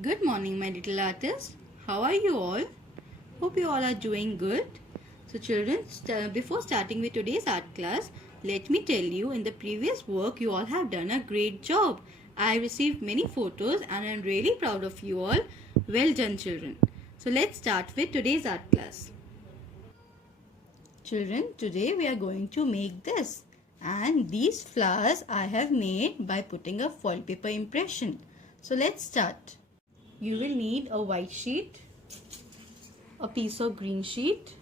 Good morning, my little artists. How are you all? Hope you all are doing good. So, children, before starting with today's art class, let me tell you in the previous work you all have done a great job. I received many photos and I am really proud of you all. Well done, children. So, let's start with today's art class. Children, today we are going to make this. And these flowers I have made by putting a foil paper impression. So, let's start. You will need a white sheet, a piece of green sheet,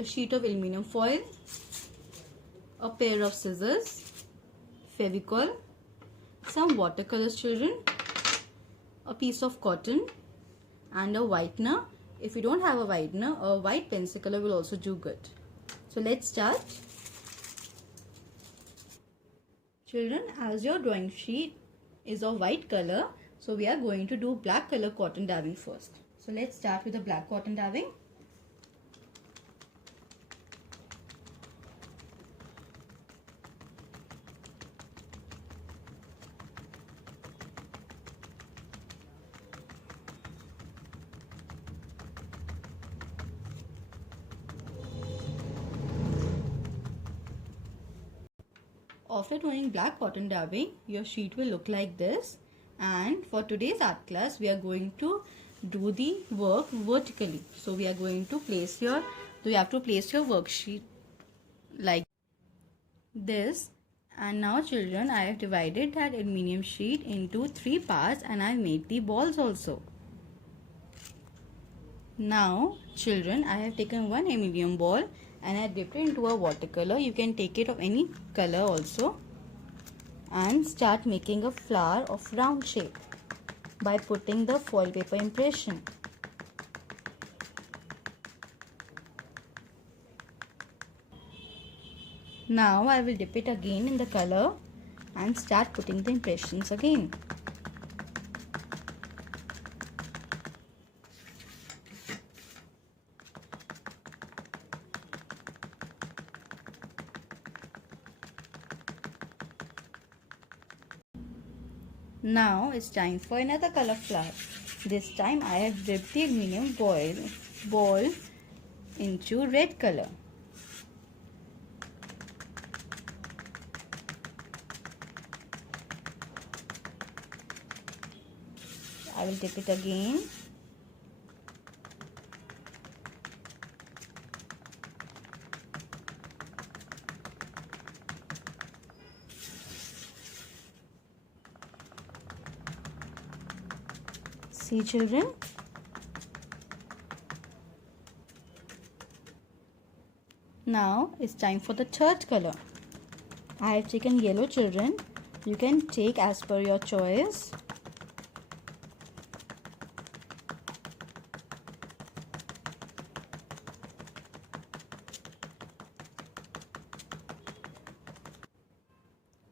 a sheet of aluminum foil, a pair of scissors, Fevicol, some watercolors, children, a piece of cotton and a whitener. If you don't have a whitener, a white pencil color will also do good. So let's start. Children, as your drawing sheet is of white color, so we are going to do black color cotton dabbing first. So let's start with the black cotton dabbing. After doing black cotton dabbing, your sheet will look like this. And for today's art class, we are going to do the work vertically. So we are going to place your, you have to place your worksheet like this. And now children, I have divided that aluminium sheet into 3 parts and I have made the balls also. Now children, I have taken one aluminium ball and I dipped it into a watercolor. You can take it of any color also. And start making a flower of round shape by putting the foil paper impression. Now I will dip it again in the color and start putting the impressions again. Now it's time for another color flower. This time I have dipped the aluminium ball into red color. I will dip it again. See children? Now it's time for the third color. I have taken yellow, children. You can take as per your choice.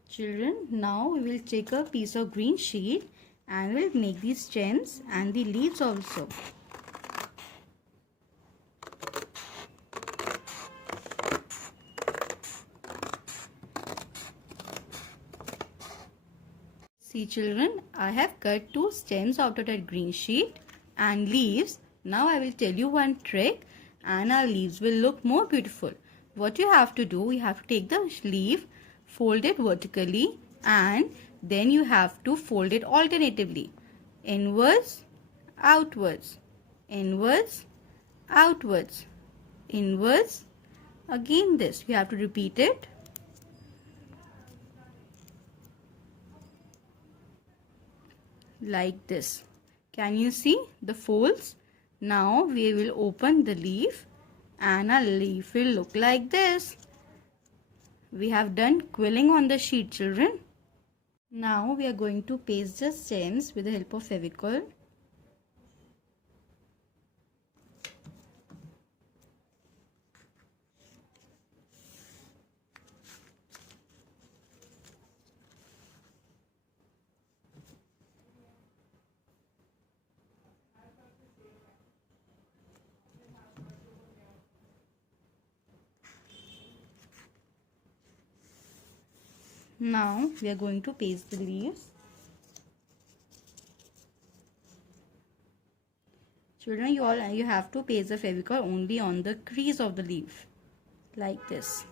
Children, now we will take a piece of green sheet and we'll make these stems and the leaves also. See children, I have cut 2 stems out of that green sheet and leaves. Now I will tell you one trick and our leaves will look more beautiful. What you have to do, you have to take the leaf, fold it vertically and then you have to fold it alternatively. Inwards, outwards, inwards, outwards, inwards. Again this, you have to repeat it. Like this. Can you see the folds? Now we will open the leaf and our leaf will look like this. We have done quilling on the sheet, children. Now we are going to paste the stems with the help of Fevicol. Now we are going to paste the leaves. Children, you have to paste the Fevicol only on the crease of the leaf, like this.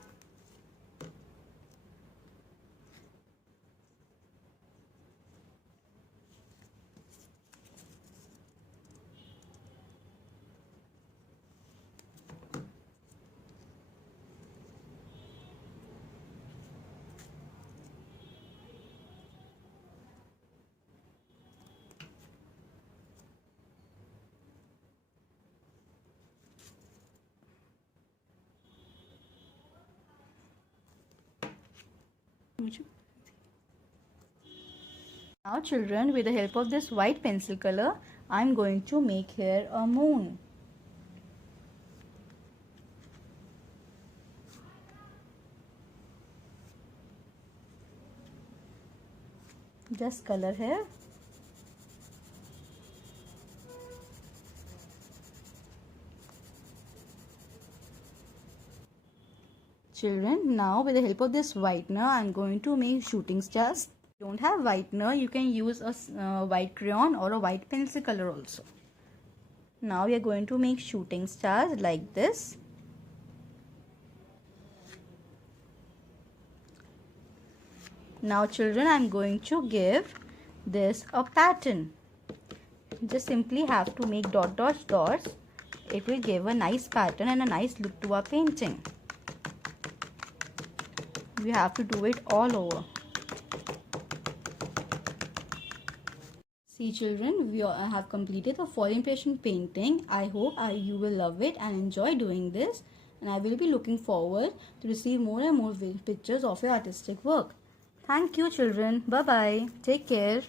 Now children, with the help of this white pencil color, I am going to make here a moon. Just color here. Children, now with the help of this whitener, I am going to make shooting stars. If you don't have whitener, you can use a white crayon or a white pencil color also. Now we are going to make shooting stars like this. Now children, I am going to give this a pattern. Just simply have to make dot dots dots. It will give a nice pattern and a nice look to our painting. We have to do it all over. See children, we have completed the foil impression painting. I hope you will love it and enjoy doing this, and I will be looking forward to receive more and more pictures of your artistic work. Thank you children. Bye bye. Take care.